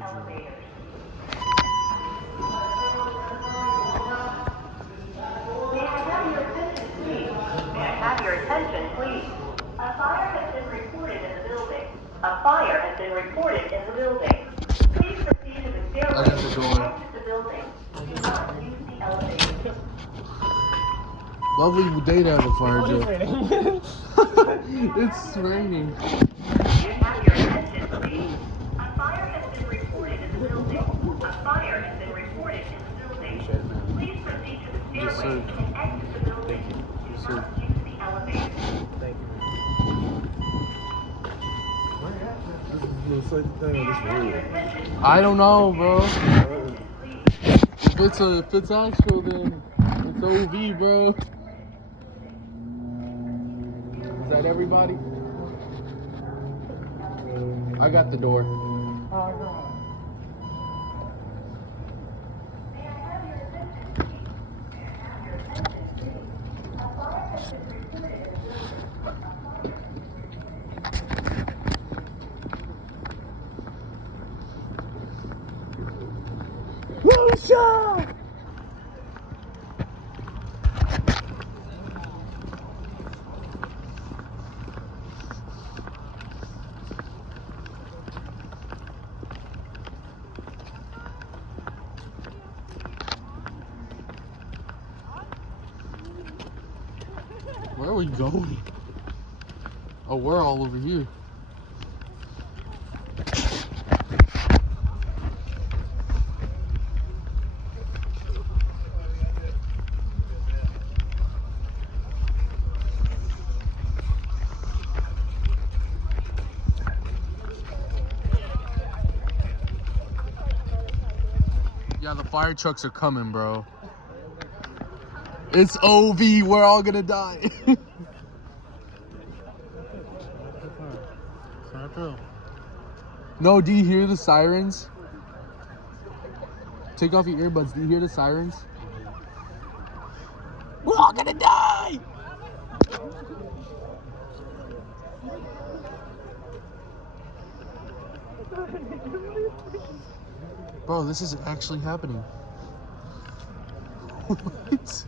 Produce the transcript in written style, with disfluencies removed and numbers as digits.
elevators. May I have your attention, please? May I have your attention, please? A fire has been reported in the building. A fire has been reported in the building. Please proceed to the stairway and exit the building. Do not use the elevator. Lovely day to have a fire drill. It's raining. May I have your attention, please? A fire has been reported in the building. A fire has been reported in the building. Please proceed to the Yes, stairway sir. and exit the building. Do Yes, sir. not use the elevator. Thank you, man. This is the safety thing or this real? I don't know, bro. If it's actual, then it's OV, bro. Is that everybody? I got the door. Lucia! Where are we going? Oh, we're all over here. Yeah, the fire trucks are coming, bro. It's OV. We're all gonna die. No, do you hear the sirens? Take off your earbuds. Do you hear the sirens? We're all gonna die! Bro, this is actually happening. What?